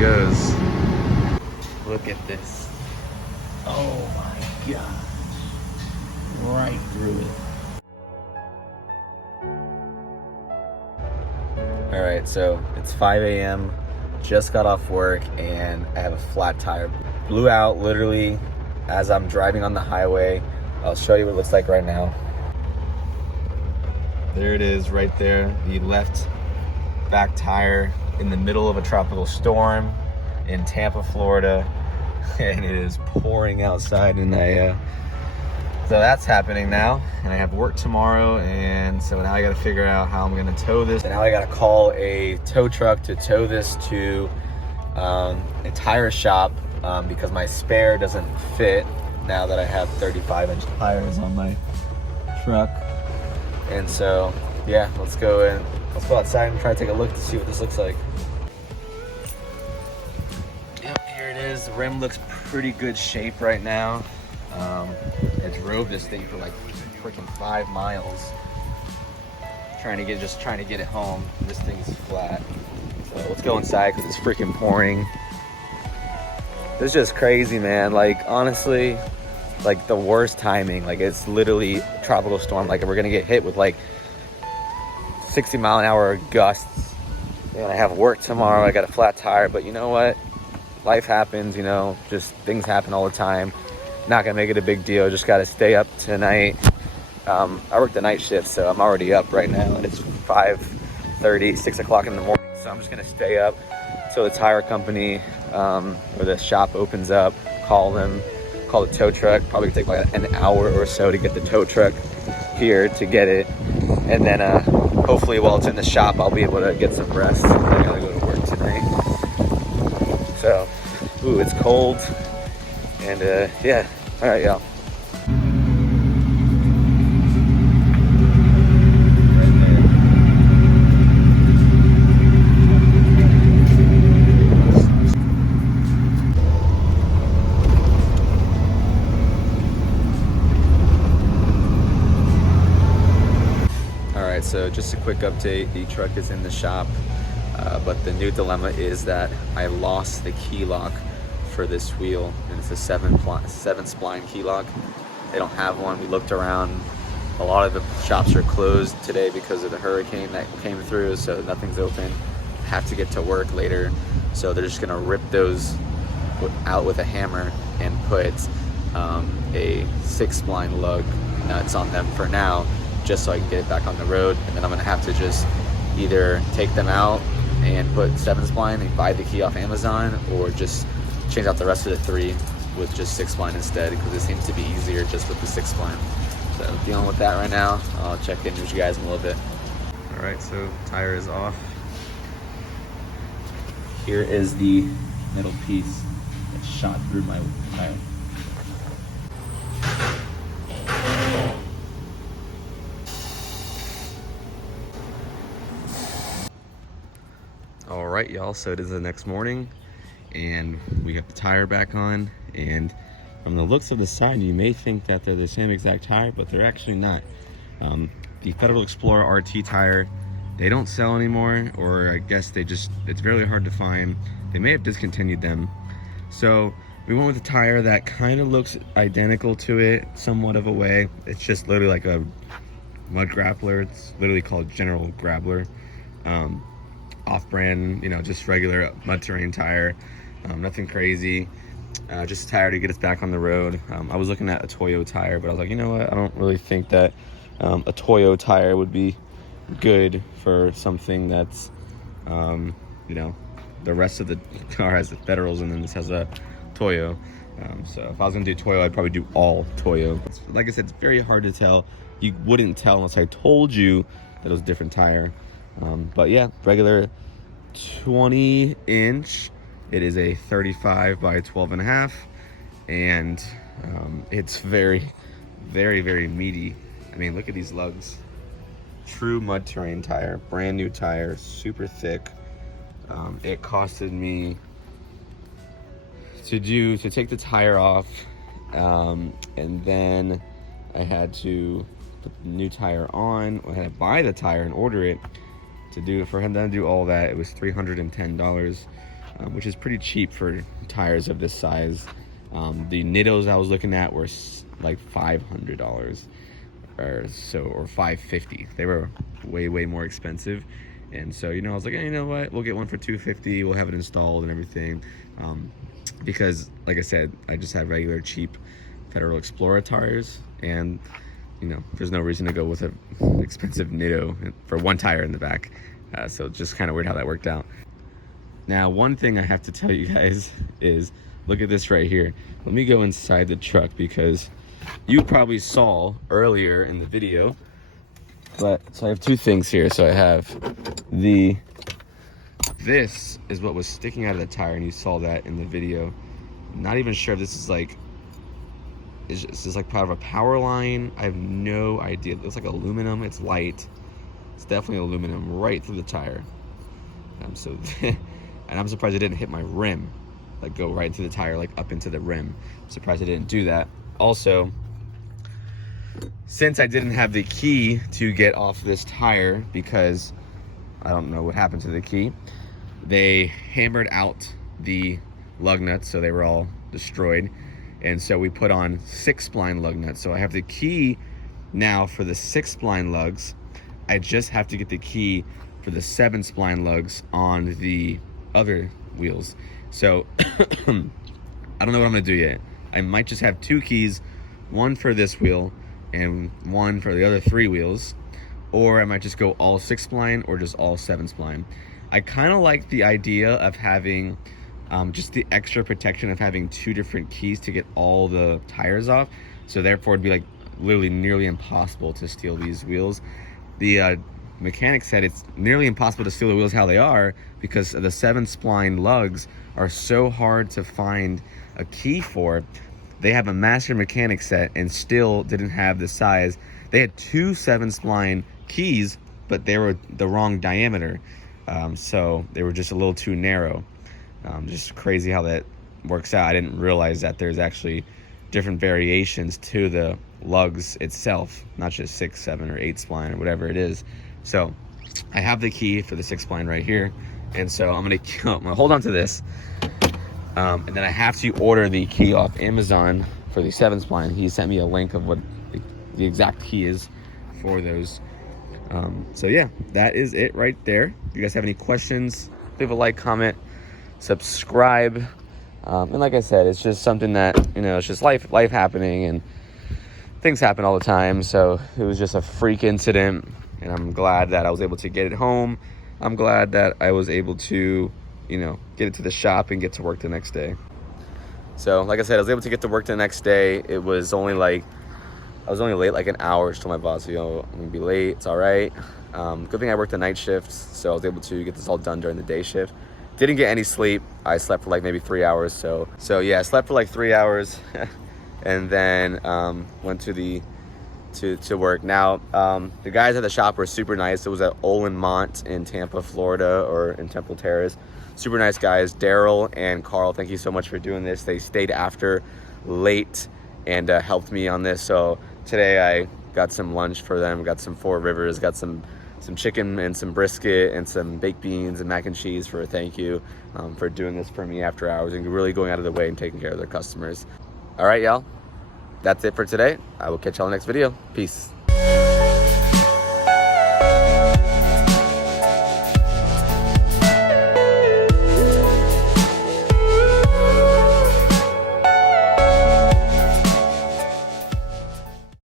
goes. Look at this. Oh my God. Right through it. All right, so it's 5 a.m. Just got off work and I have a flat tire. Blew out literally as I'm driving on the highway. I'll show you what it looks like right now. There it is right there, the left back tire in the middle of a tropical storm in Tampa, Florida. And it is pouring outside, and so that's happening now, and I have work tomorrow, and so now I gotta figure out how I'm gonna tow this. And now I gotta call a tow truck to tow this to a tire shop because my spare doesn't fit now that I have 35-inch tires on my truck. And so yeah, let's go outside and try to take a look to see what this looks like. Yep, here it is. The rim looks pretty good shape right now. I drove this thing for like freaking 5 miles trying to get it home. This thing's flat. So let's go inside because it's freaking pouring. It's just crazy, man. Like, honestly, like the worst timing. Like, it's literally tropical storm. Like, we're gonna get hit with like 60-mile-an-hour gusts. And I have work tomorrow. I got a flat tire, but you know what? Life happens, you know, just things happen all the time. Not gonna make it a big deal. Just gotta stay up tonight. I work the night shift, so I'm already up right now, and it's 5:30, 6 o'clock in the morning. So I'm just gonna stay up till the tire company or the shop opens up. Call the tow truck. Probably take like an hour or so to get the tow truck here to get it, and then hopefully while it's in the shop, I'll be able to get some rest. I gotta go to work tonight. So, ooh, it's cold, and yeah. All right, y'all. All right, so just a quick update. The truck is in the shop, but the new dilemma is that I lost the key lock for this wheel, and it's a 7-spline key lock. They don't have one. We looked around. A lot of the shops are closed today because of the hurricane that came through, so nothing's open. Have to get to work later, so they're just gonna rip those out with a hammer and put a 6-spline lug nuts on them for now, just so I can get it back on the road. And then I'm gonna have to just either take them out and put 7-spline and buy the key off Amazon, or just change out the rest of the 3 with just 6-spline instead, because it seems to be easier just with the 6-spline. So dealing with that right now. I'll check in with you guys in a little bit. All right, so tire is off. Here is the metal piece that shot through my tire. All right, y'all, so it is the next morning, and we got the tire back on, and from the looks of the side, you may think that they're the same exact tire, but they're actually not. The Federal Explorer RT tire, they don't sell anymore, or I guess it's really hard to find. They may have discontinued them. So we went with a tire that kind of looks identical to it, somewhat of a way. It's just literally like a mud grappler. It's literally called General Grappler. Off-brand, you know, just regular mud terrain tire. Nothing crazy. Just a tire to get us back on the road. I was looking at a Toyo tire, but I was like, you know what? I don't really think that a Toyo tire would be good for something that's, you know, the rest of the car has the Federals and then this has a Toyo. So if I was gonna do Toyo, I'd probably do all Toyo. Like I said, it's very hard to tell. You wouldn't tell unless I told you that it was a different tire. But yeah, regular 20-inch. It is a 35 by 12.5, and it's very, very, very meaty. I mean, look at these lugs. True mud terrain tire, brand new tire, super thick. It costed me to take the tire off, and then I had to put the new tire on. I had to buy the tire and order it. For him to do all that, it was $310. which is pretty cheap for tires of this size. The Nittos I was looking at were like $500 or so, or $550. They were way more expensive. And so, you know, I was like, hey, you know what, we'll get one for $250. We'll have it installed and everything. Because like I said, I just have regular cheap Federal Explorer tires, and you know, there's no reason to go with an expensive Nitto for one tire in the back. So it's just kind of weird how that worked out. Now, one thing I have to tell you guys is, look at this right here. Let me go inside the truck, because you probably saw earlier in the video, but so I have two things here. So I have this is what was sticking out of the tire, and you saw that in the video. I'm not even sure if this is like, is this like part of a power line? I have no idea. It looks like aluminum. It's light. It's definitely aluminum right through the tire. So, and I'm surprised it didn't hit my rim, like go right into the tire, like up into the rim. I'm surprised I didn't do that. Also, since I didn't have the key to get off this tire, because I don't know what happened to the key, they hammered out the lug nuts, so they were all destroyed. And so we put on 6 spline lug nuts. So I have the key now for the 6 spline lugs. I just have to get the key for the 7 spline lugs on the other wheels. So I don't know what I'm gonna do yet. I might just have 2 keys, one for this wheel and one for the other 3 wheels, or I might just go all 6 spline or just all 7 spline. I kind of like the idea of having just the extra protection of having 2 different keys to get all the tires off. So therefore it'd be like literally nearly impossible to steal these wheels. The mechanic said it's nearly impossible to steal the wheels how they are, because the 7 spline lugs are so hard to find a key for. They have a master mechanic set and still didn't have the size. They had 2 7 spline keys, but they were the wrong diameter. So they were just a little too narrow. Just crazy how that works out. I didn't realize that there's actually different variations to the lugs itself, not just 6, 7, or 8 spline or whatever it is. So I have the key for the 6 spline right here, and so I'm gonna hold on to this, and then I have to order the key off Amazon for the 7 spline. He sent me a link of what the exact key is for those. So yeah, that is it right there. If you guys have any questions, leave a like, comment, subscribe. And like I said, it's just something that, you know, it's just life happening, and things happen all the time. So it was just a freak incident, and I'm glad that I was able to get it home. I'm glad that I was able to, you know, get it to the shop and get to work the next day. So like I said, I was able to get to work the next day. It was only like, I was only late like an hour. Just told my boss, you know, I'm gonna be late, it's all right. Good thing I worked the night shift, so I was able to get this all done during the day shift. Didn't get any sleep. I slept for like maybe 3 hours. So yeah, I slept for like 3 hours and then went to work. Now, the guys at the shop were super nice. It was at Olin Mont in Tampa, Florida, or in Temple Terrace. Super nice guys. Daryl and Carl, thank you so much for doing this. They stayed after late and helped me on this. So today I got some lunch for them, got some Four Rivers, got some chicken and some brisket and some baked beans and mac and cheese for a thank you for doing this for me after hours and really going out of the way and taking care of their customers. All right, y'all, that's it for today. I will catch y'all in the next video. Peace.